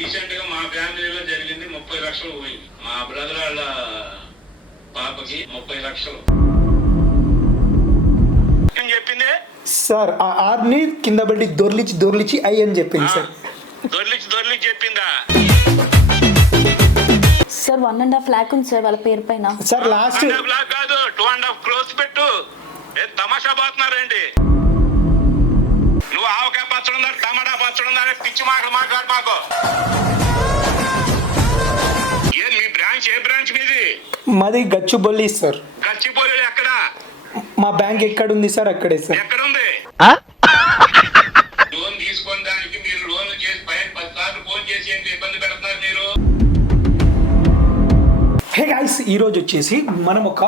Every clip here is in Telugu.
రీసెంట్ గా మా ఫ్యామిలీలో జరిగింది 30 లక్షలు పోయింది. మా బ్రదర్ వాళ్ళ పాపకి 30 లక్షలు చెప్పింది సార్. ఆ ఆర్ని కింద పెట్టి దొర్లిచి ఐ అని చెప్పింది సార్. దొర్లిచి చెప్పిందా సార్ 1.5 lakh ఉంది సార్ వాళ్ళ పేరు పైన. సార్ లాస్ట్ 1.5 lakh కాదు 2.5 crores పెట్టు. తమాషా పోతున్నారేంటి? నువ్వు ఆవకాయ పచ్చడుందా టమాటా పచ్చడుందా అనే పిచ్చి మాటలు మాట్లాడు మాకు. ఏం మీ బ్రాంచ్ ఏ బ్రాంచ్ మీది? మాది గచ్చిబౌలి సార్. గచ్చిబౌలి ఎక్కడ? మా బ్యాంక్ ఎక్కడ ఉంది సార్? అక్కడే సార్. ఎక్కడ ఉంది? లోన్ తీసుకున్న దానికి మీరు లోన్ చేసి పైన 10 సార్లు ఫోన్ చేసి ఏంటి ఇబ్బంది పెడుతున్నారు మీరు? హే గైస్, ఈరోజు వచ్చేసి మనం ఒక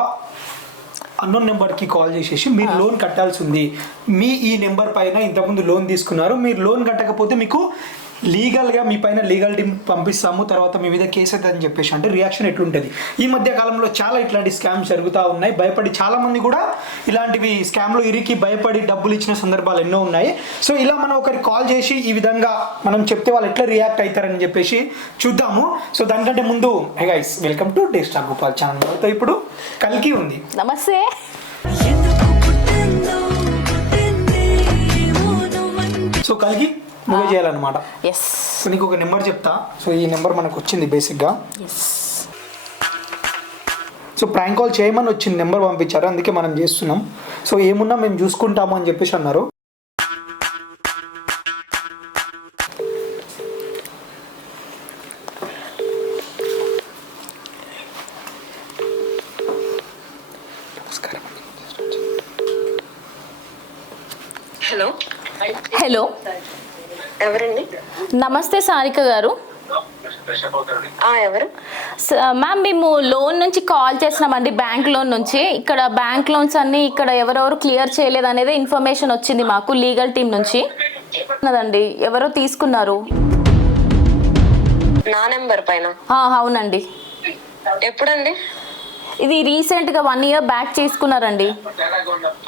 అన్నోన్ నెంబర్కి కాల్ చేసేసి మీరు లోన్ కట్టాల్సి ఉంది, మీ ఈ నెంబర్ పైన ఇంతకుముందు లోన్ తీసుకున్నారు, మీరు లోన్ కట్టకపోతే మీకు లీగల్గా మీ పైన లీగల్ టీమ్ పంపిస్తాము, తర్వాత మీ మీద కేసు అవుతుంది అని చెప్పేసి అంటే రియాక్షన్ ఎట్లుంటుంది? ఈ మధ్య కాలంలో చాలా ఇట్లాంటి స్కామ్స్ జరుగుతూ ఉన్నాయి. భయపడి చాలామంది కూడా ఇలాంటివి స్కామ్లో ఇరికి భయపడి డబ్బులు ఇచ్చిన సందర్భాలు ఎన్నో ఉన్నాయి. సో ఇలా మనం ఒకరికి కాల్ చేసి ఈ విధంగా మనం చెప్తే వాళ్ళు ఎట్లా రియాక్ట్ అవుతారని చెప్పేసి చూద్దాము. సో దానికంటే ముందు hey guys, welcome to day star Gopal channel. అయితే ఇప్పుడు కల్కి ఉంది. నమస్తే. సో కల్కి నువ్వే చేయాలన్నమాట. ఎస్. సో నీకు ఒక నెంబర్ చెప్తా. సో ఈ నెంబర్ మనకు వచ్చింది బేసిక్గా. సో ప్రాంక్ కాల్ చేయమని వచ్చింది, నెంబర్ పంపించారు, అందుకే మనం చేస్తున్నాం. సో ఏమున్నా మేము చూసుకుంటాము అని చెప్పేసి అన్నారు. హలో హలో, ఎవరండి? నమస్తే సారిక గారు. ఎవరు? మ్యామ్ మేము లోన్ నుంచి కాల్ చేస్తున్నామండి, బ్యాంక్ లోన్ నుంచి. ఇక్కడ బ్యాంక్ లోన్స్ అన్ని ఇక్కడ ఎవరెవరు క్లియర్ చేయలేదు అనేది ఇన్ఫర్మేషన్ వచ్చింది మాకు లీగల్ టీం నుంచి. అదండి ఎవరో తీసుకున్నారు నా నెంబర్ పైన. అవునండి. ఎప్పుడండి? ఇది రీసెంట్గా 1 year బ్యాక్ తీసుకున్నారండి.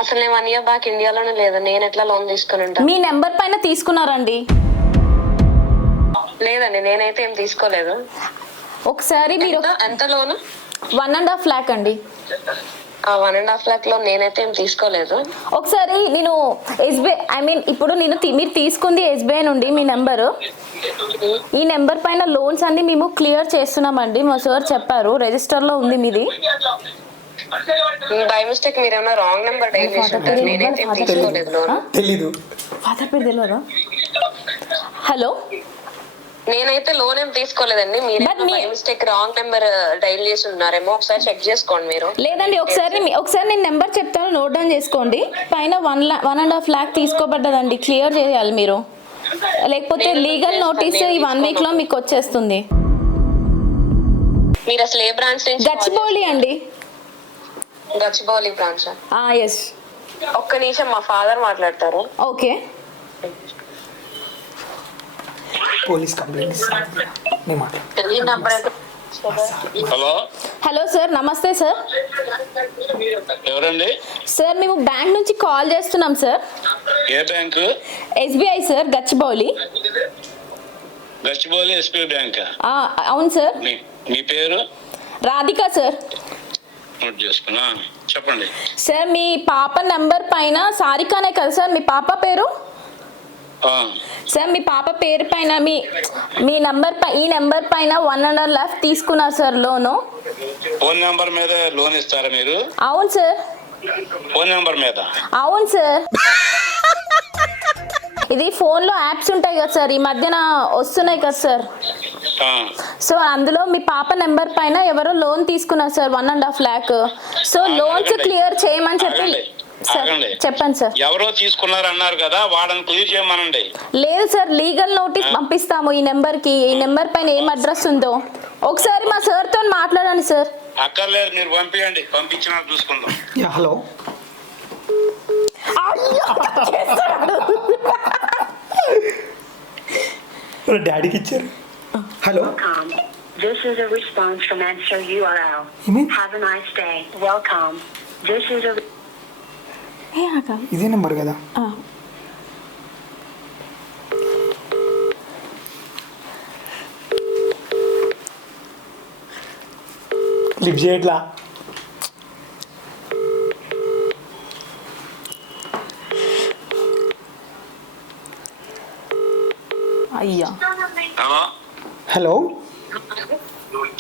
అసలు నేను 1 year బ్యాక్ ఇండియాలోనే లేదు. నేను ఎట్లా లోన్ తీసుకుని ఉంటాను? మీ నెంబర్ పైన తీసుకున్నారండి. లేదండి, నేనైతే ఏం తీసుకోలేదు. ఒకసారి మీరు ఎంత లోను? 1.5 lakh అండి. 1.5 lakh లో నేనైతే ఏం తీసుకోలేదు. ఒకసారి నేను SBI ఇప్పుడు మీరు తీసుకుంది SBI నుండి మీ నెంబరు. ఈ నెంబర్ పైన లోన్స్ అన్ని మేము క్లియర్ చేస్తున్నామండి, మా సార్ చెప్పారు, రిజిస్టర్ లో ఉంది మీది. బై మిస్టేక్ మీరు ఏమైనా రాంగ్ నెంబర్ డైల్ చేసి ఉంటారు. నేనైతే ఏం తీసుకోలేదు లోన్. తెలీదు. ఫాదర్ పేరు తెలియదా? హలో, నేనైతే లోన్ ఏం తీసుకోలేదండి. మీరు by mistake wrong number dial చేసి ఉన్నారేమో, ఒకసారి చెక్ చేసుకోండి మీరు. లేదండి, ఒకసారి నేను నెంబర్ చెప్తాను, నోట్ డౌన్ చేసుకోండి. పైన 1.5 lakh తీసుకోబడ్డదండి, క్లియర్ చేయాలి మీరు, లేకపోతే లీగల్ నోటీస్ ఈ 1 week లో మీకు వచ్చేస్తుంది. మీరు అసలు ఏ బ్రాంచ్ నుంచి? గచ్చిబౌలి అండి. గచ్చిబౌలి బ్రాంచ్? ఎస్. ఒక్క నిమిషం, మా ఫాదర్ మాట్లాడతారు. Okay. Police complaint hello hello sir, నమస్తే సార్. ఎవరండి? సార్ మేము బ్యాంక్ నుంచి కాల్ చేస్తున్నాం సార్. ఏ bank? SBI sir, Gachibowli. Gachibowli SBI bank? అవును సార్. మీ పేరు? రాధిక సార్. నోట్ చేసుకున్నా, చెప్పండి సార్. మీ పాప నెంబర్ పైన సారికానే కదా సార్ మీ పాప పేరు? సార్ మీ పాప పేరు పైన మీ నెంబర్ ఈ నెంబర్ పైన 1.5 lakh తీసుకున్నారు సార్ లోను. ఫోన్ నెంబర్ మీద లోన్ ఇస్తారా మీరు? అవును సార్. ఫోన్ నెంబర్ మీద? అవును సార్. ఇది ఫోన్ లో యాప్స్ ఉంటాయి కదా సార్, ఈ మధ్యన వస్తున్నాయి కదా సార్. సో అందులో మీ పాప నెంబర్ పైన ఎవరో లోన్ తీసుకున్నారు sir 1.5 lakh. So loans clear చేయమని చెప్పి. చెప్పండి సార్. ఎవరో తీసుకున్నారు అన్నారు కదా, వాళ్ళని క్లియర్ చేయమనండి. లేదు సార్, లీగల్ నోటీస్ పంపిస్తాము ఈ నెంబర్ కి. ఈ నెంబర్ పైన ఏం అడ్రస్ ఉందో ఒకసారి మా సార్ తో మాట్లాడండి సార్. అక్కర్లేదు, మీరు పంపించండి, పంపించినా చూసుకుందాం. హలో. డాడీకి ఇచ్చారు. Hello. This is a response from answer URL. Have a nice day. Welcome. This is a ఇదే నెంబర్ కదా? లిఫ్ట్ చేయట్లా. అయ్యా. హలో హలో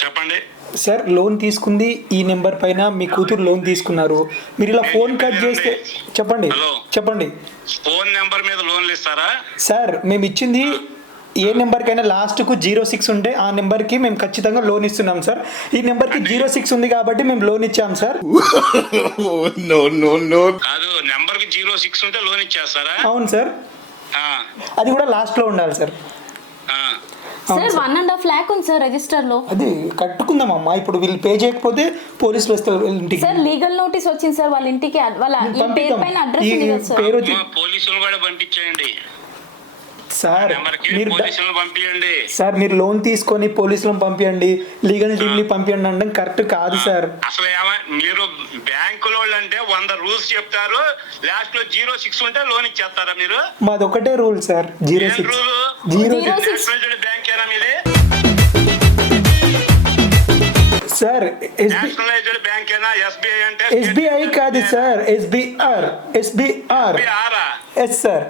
చెప్పండి. సార్, లోన్ తీసుకుంది ఈ నెంబర్ పైన, మీ కూతురు లోన్ తీసుకున్నారు. మీరు ఇలా ఫోన్ కట్ చేస్తే చెప్పండి. హలో. చెప్పండి ఫోన్ నెంబర్ మీద లోన్లు ఇస్తారా? సార్, మేము ఇచ్చింది ఏ నెంబర్కైనా లాస్ట్కు 06 ఉంటే ఆ నెంబర్కి మేము ఖచ్చితంగా లోన్ ఇస్తున్నాం సార్. ఈ నెంబర్కి 06 ఉంది కాబట్టి మేము లోన్ ఇచ్చాం సార్. కాదు, నెంబర్ కి 06 ఉంటే లోన్ ఇచ్చేస్తారా? అవును సార్, ఆ, అది కూడా లాస్ట్లో ఉండాలి సార్. ఆ. సార్ 1.5 lakh ఉంది సార్ రిజిస్టర్ లో. అది కట్టుకుందామమ్మా. ఇప్పుడు వీళ్ళు పే చేయకపోతే పోలీసులు వస్తారు ఇంటికి. సార్ లీగల్ నోటీస్ వచ్చింది సార్ వాళ్ళ ఇంటికి. వాళ్ళ ఈ పేరు పైన అడ్రస్ ఉంది కదా సార్. పేరు మా పోలీసులు కూడా పంపించేయండి. సార్ నెంబర్కి మీరు పోలీసులను పంపించండి. సార్ మీరు లోన్ తీసుకొని పోలీసులను పంపించండి, లీగల్ టీమ్ని పంపించండి అనడం కరెక్ట్ కాదు సార్. అసలు మీరు బ్యాంకులో అంటే 100 రూల్స్ చెప్తారు, లాస్ట్ లో 06 ఉంటే లోన్ ఇచ్చేస్తారా మీరు? మాది ఒకటే రూల్ సార్, 06. బ్యాంక్ ఏనా మీది? సార్ నేషనలైజ్డ్ బ్యాంక్ ఏనా? SBI అంటే SBI కాదు సార్, SBR. Yes sir.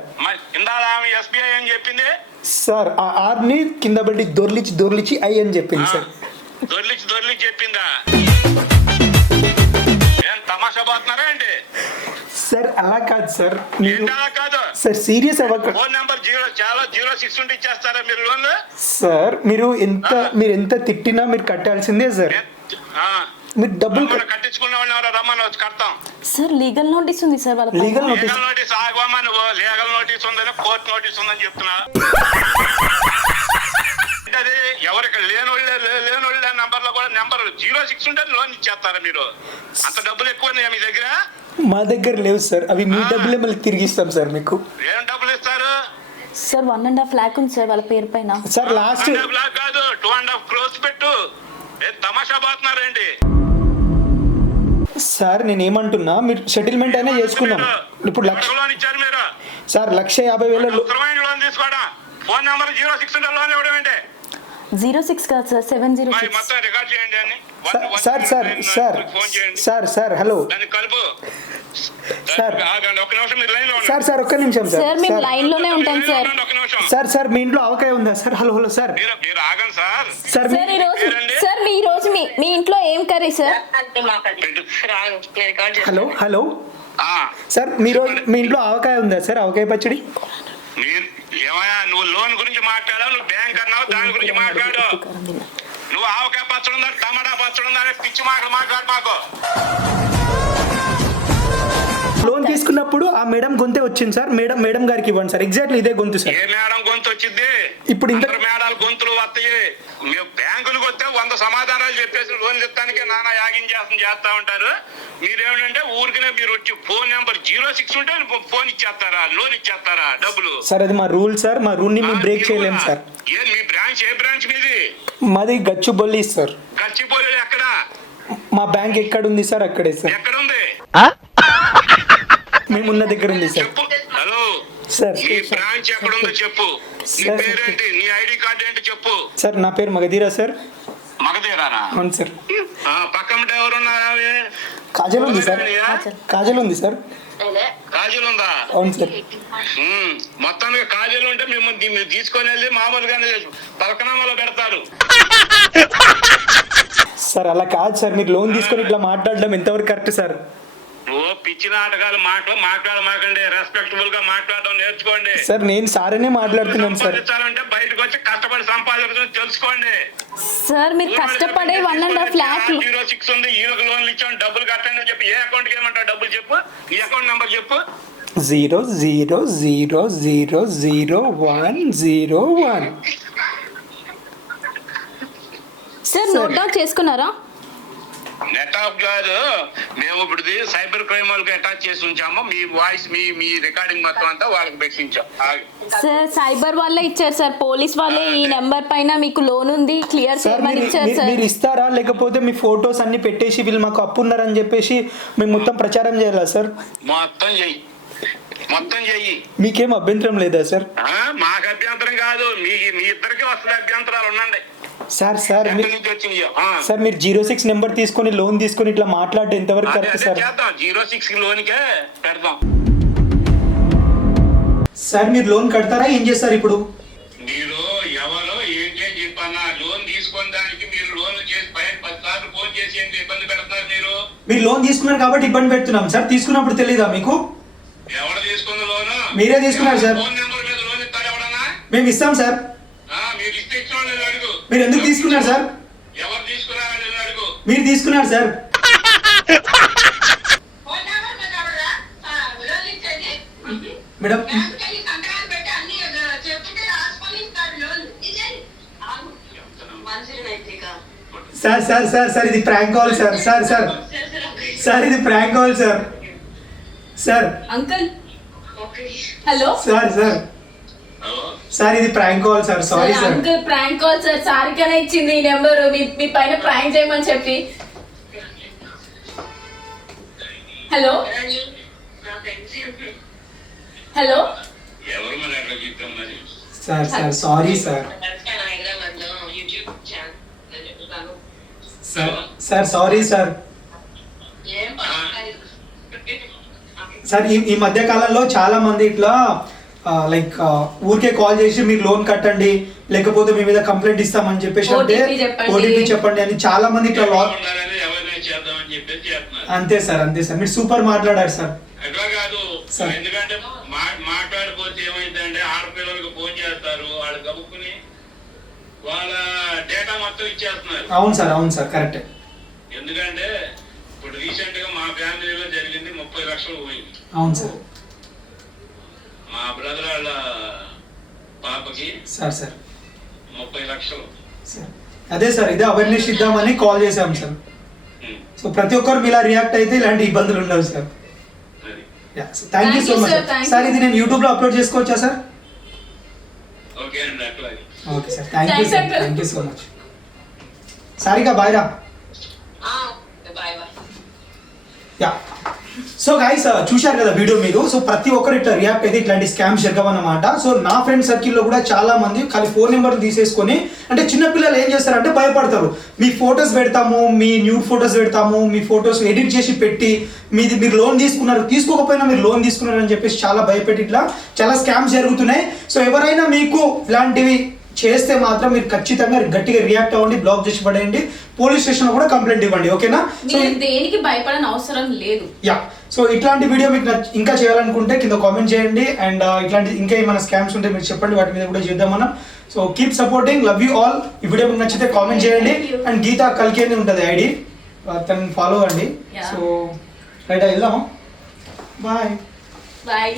ఇందాల SBI అని చెప్పింది సార్. ఆ ఆర్ని కింద పెట్టి దొర్లిచి ఐ అని చెప్పింది సార్. దొర్లిచి చెప్పిందా? ఏం తమాషా పోతున్నారా ఏంటి సార్? అలా కాదు సార్, మీరు ఏంటలా కాదు సార్ సీరియస్ అవ్వక. ఫోన్ నెంబర్ 06 ఉంటే ఇచ్చేస్తారా మీరు లోన్? సార్ మీరు ఎంత తిట్టినా మీరు కట్టాల్సిందే సార్. మీరు డబ్బులు కట్టించుకున్న వాళ్ళు రమ్మని వచ్చి కడతాం సార్. లీగల్ నోటీస్ ఉంది సార్ వాళ్ళ లీగల్ నోటీస్ ఆగమా? నువ్వు లీగల్ నోటీస్ ఉందని కోర్టు నోటీస్ ఉందని చెప్తున్నా. అది ఎవరికి లేనోళ్ళ నంబర్ లో కూడా నెంబర్ 06 ఉంటే లోన్ ఇచ్చేస్తారా మీరు? అంత డబ్బులు ఎక్కువ ఉన్నాయా మీ దగ్గర? మా దగ్గర లేవు సార్, అవి మీ డబ్బులే మళ్ళీ తిరిగి ఇస్తాం సార్ మీకు. ఏం డబ్బులు ఇస్తారు సార్? 1.5 lakh ఉంది సార్ వాళ్ళ పేరు పైన. సార్ లాస్ట్ కాదు 2.5 crores పెట్టు. తమాషా పోతున్నారేంటి సార్? నేను ఏమంటున్నా, మీరు సెటిల్మెంట్ అయినా చేసుకున్నాం. ఇప్పుడు లోన్ ఇచ్చారు మీరు సార్ 150,000 లోన్ తీసుకోవడం. ఫోన్ నెంబర్ 06 ఉంటే లోన్ ఇవ్వడం ఏంటి? 06 కాదు సార్, 706. మొత్తం రికార్డ్ చేయండి అని సార్ హలో కలుపు సార్. ఒక్క నిమిషం మీరు లైన్ లో సార్ ఒక్క నిమిషం సార్ మేము లైన్ లోనే ఉంటాం సార్. ఒక్క నిమిషం సార్ మీ ఇంట్లో ఆవకాయ ఉందా సార్? Hello sir. మీరు ఆగండి సార్. సార్ సార్ ఈ రోజు మీ ఇంట్లో ఏం కర్రీ సార్? హలో సార్, మీ ఇంట్లో ఆవకాయ ఉందా సార్? ఆవకాయ పచ్చడి. ఏమయ్యా, నువ్వు లోన్ గురించి మాట్లాడావు, నువ్వు బ్యాంక్ అన్నావు, దాని గురించి మాట్లాడు. నువ్వు ఆవకాయ పచ్చడి ఉందా, టమాటా పచ్చడి ఉందా అనే పిచ్చి మాటలు మాట్లాడు మాకు. లోన్ తీసుకున్నప్పుడు ఆ మేడం గొంతే వచ్చింది సార్. మేడం గారికి ఇవ్వండి సార్. ఎగ్జాక్ట్లీ ఇదే గొంతు సార్. ఏ మేడం గొంతు వచ్చింది? ఇప్పుడు ఇంత మేడాలు గొంతులు వస్తాయి. మేము బ్యాంకులకు వస్తే 100 సమాధానాలు చెప్పేసి లోన్ ఇస్తానికి నానా యాగిం చేస్తా ఉంటారు. మీరేమిటంటే ఊరికనే మీరు వచ్చి ఫోన్ నెంబర్ 06 ఉంటే ఫోన్ ఇచ్చేస్తారా, లోన్ ఇచ్చేస్తారా డబ్బులు? సార్ అది మా రూల్ సార్, మా రూల్ ని మేము బ్రేక్ చేయలేము సార్. మీ బ్రాంచ్ ఏ బ్రాంచ్ మీది? మాది గచ్చిబౌలి సార్. గచ్చిబౌలి ఎక్కడ? మా బ్యాంక్ ఎక్కడ ఉంది సార్? అక్కడే సార్. ఎక్కడ ఉంది? మేమున్న దగ్గర ఉంది సార్. హలో సార్, నీ బ్రాంచ్ ఎక్కడ ఉందో చెప్పు. నీ పేరేంటి? నీ ఐడి కార్డు ఏంటి చెప్పు. సార్ నా పేరు మగధీరా సార్. మగధీరానా? అవును సార్. పక్కన ఎవరున్నారా? కాజల్ ఉంది సార్. కాజల్ ఉంది సార్. కాజల్ ఉందా? అవును సార్. మొత్తానికి కాజల్ ఉంటే మిమ్మల్ని తీసుకొని వెళ్ళి మామూలుగానే పలకనామాలో పెడతారు సార్. అలా కాదు సార్, మీరు లోన్ తీసుకొని ఇట్లా మాట్లాడడం ఎంతవరకు కరెక్ట్ సార్? ఓ పిచ్చి నాటకాలు మాట్లాడమాకండి. రెస్పెక్టబుల్ గా మాట్లాడడం నేర్చుకోండి సార్. నేను సారేనే మాట్లాడుతున్నాను సార్. సంపాదించాలంటే బయటకు వచ్చి కష్టపడి సంపాదించడం తెలుసుకోండి సార్. మీరు కష్టపడే 1.5 lakh 06 ఉంది, ఈయనకు లోన్లు ఇచ్చాం, డబ్బులు కట్టండి అని చెప్పి ఏ అకౌంట్ కి ఏమంటావు? డబ్బులు చెప్పు, ఈ అకౌంట్ నెంబర్ చెప్పు. 00000101. సార్ నోట్ డౌన్ చేసుకున్నారా? నెట్ ఆఫ్ కాదు, మేము ఇప్పుడు సైబర్ క్రైమ్ వాళ్ళకి అటాచ్ చేసి ఉంచాము. మీ వాయిస్ మీ రికార్డింగ్ మొత్తం అంతా వాళ్ళకి పెట్టించాం. సార్ సైబర్ వాళ్ళే ఇచ్చారు సార్, పోలీస్ వాళ్ళే ఈ నెంబర్ పైన మీకు లోన్ ఉంది క్లియర్ చేయమని ఇచ్చారు సార్. మీరు ఇస్తారా, లేకపోతే మీ ఫొటోస్ అన్ని పెట్టేసి వీళ్ళు మాకు అప్పు ఉన్నారని చెప్పేసి మేము మొత్తం ప్రచారం చేయాలా సార్? మొత్తం చెయ్యి. మొత్తం చెయ్యి. మీకేం అభ్యంతరం లేదా సార్? మాకు అభ్యంతరం కాదు, మీ ఇద్దరికి వస్తుంది అభ్యంతరాలు. ఉండండి సార్. ఎక్కడి నుంచి వచ్చినాయో. సార్ మీరు 06 నెంబర్ తీసుకొని లోన్ తీసుకొని ఇట్లా మాట్లాడితే ఎంతవరకు కరెక్ట్ సార్? చేద్దాం, 06 లోన్కే పెడదాం. సార్ మీరు లోన్ కడతారా, ఏం చేస్తారు ఇప్పుడు? మీరు ఎవరో ఏంటి అని చెప్పన్నా, లోన్ తీసుకున్న దానికి మీరు లోన్ చేసి 10 సార్లు ఫోన్ చేసి ఏంటి ఇబ్బంది పెడతారు మీరు లోన్ తీసుకున్నారు కాబట్టి ఇబ్బంది పెడుతున్నాం సార్. తీసుకున్నప్పుడు తెలీదా మీకు? ఎవరు తీసుకున్న లోను? మీరే తీసుకున్నారు సార్. ఫోన్ నెంబర్ మీద లోన్ ఇస్తారు ఎవడన్నా? మేము ఇస్తాం సార్. మీరు ఇస్తే ఇచ్చిన అడుగు. మీరు ఎందుకు తీసుకున్నారు సార్? ఎవరు తీసుకున్నారని అడుగు. మీరు తీసుకున్నారు sir. Madam sir sir sir sir ఇది prank call sir. Sir sir sir ఇది prank call sir. Sir uncle hello sir sir sir ఇది prank call sir. Sorry sir. Uncle prank call sir. సారికనే ఇచ్చింది ఈ నెంబర్ మీ పైన ప్రాంక్ చేయమని చెప్పి. హలో హలో ఎవరు మరి అట్లా చెప్తాం మరి? Sir sir sorry sir. Sir sir sorry sir. Sir ఈ మధ్య కాలంలో చాలా మంది ఇట్లా లైక్ ఊరికే కాల్ చేసి మీరు లోన్ కట్టండి లేకపోతే మీ మీద కంప్లైంట్ ఇస్తామని చెప్పేసి అంటే ఓటీపీ చెప్పండి అని చాలా మంది ఇట్లా ఎవరినైనా చేద్దామని చెప్పేసి చేస్తున్నారు. అంతే సార్ అంతే సార్. మీరు సూపర్ మాట్లాడారు సార్. అట్లా కాదు, సార్. ఎందుకంటే మాట్లాడుకోవచ్చు ఏమైందంటే ఆడపిల్లలకు ఫోన్ చేస్తారు, వాళ్ళు కలుపుకుని వాళ్ళ డేటా మొత్తం ఇచ్చేస్తున్నారు. అవును సార్ అవును సార్ కరెక్ట్. ఎందుకంటే ఇప్పుడు రీసెంట్ గా మా ఫ్యామిలీలో జరిగింది 30 లక్షలు పోయింది. అవును సార్. మా బ్రదర్ వాళ్ళ పాపకి సార్ సార్ 30 లక్షలు. సార్ అదే సార్ ఇదే అవేర్నెస్ ఇద్దామని కాల్ చేసాం సార్. సో ప్రతి ఒక్కరు ఇలా రియాక్ట్ అయితే ఇలాంటి ఇబ్బందులు ఉండవు sir. Thank you so much sir. ఇది నేను యూట్యూబ్ లో అప్లోడ్ చేసుకోవచ్చా సార్? ఓకే అండి అట్లాగే. Okay sir thank you sir. Thank you so much. సారిగా బాయ్ రా. యా సో గైస్ చూశారు కదా వీడియో మీరు. సో ప్రతి ఒక్కరు ఇట్లా రియాక్ట్ అయితే ఇట్లాంటి స్కామ్స్ జరగవన్నమాట. సో నా ఫ్రెండ్ సర్కిల్లో కూడా చాలా మంది ఖాళీ ఫోన్ నెంబర్లు తీసేసుకొని అంటే చిన్నపిల్లలు ఏం చేస్తారంటే భయపడతారు. మీ ఫొటోస్ పెడతాము, మీ న్యూడ్ ఫొటోస్ పెడతాము, మీ ఫొటోస్ ఎడిట్ చేసి పెట్టి మీరు లోన్ తీసుకున్నారు, తీసుకోకపోయినా మీరు లోన్ తీసుకున్నారు అని చెప్పేసి చాలా భయపెట్టి ఇట్లా చాలా స్కామ్స్ జరుగుతున్నాయి. సో ఎవరైనా మీకు ఇలాంటివి చేస్తే మాత్రం మీరు ఖచ్చితంగా గట్టిగా రియాక్ట్ అవ్వండి, బ్లాక్ చేసి పడేయండి, పోలీస్ స్టేషన్ లో కూడా కంప్లైంట్ ఇవ్వండి. ఓకేనా? సో దేనికి భయపడని అవసరం లేదు. యా సో ఇట్లాంటి వీడియో మీకు ఇంకా చేయాలనుకుంటే కింద కామెంట్ చేయండి. అండ్ ఇట్లాంటి ఇంకా ఏమైనా స్కామ్స్ ఉంటే మీరు చెప్పండి, వాటి మీద కూడా చేద్దాం మనం. So keep supporting, love you all. ఈ వీడియో మీకు నచ్చితే కామెంట్ చేయండి. అండ్ గీతా కల్కి అని ఉంటుంది ఐడి, తనని ఫాలో అవ్వండి. సో రైట్ వెళ్దామా? Bye bye.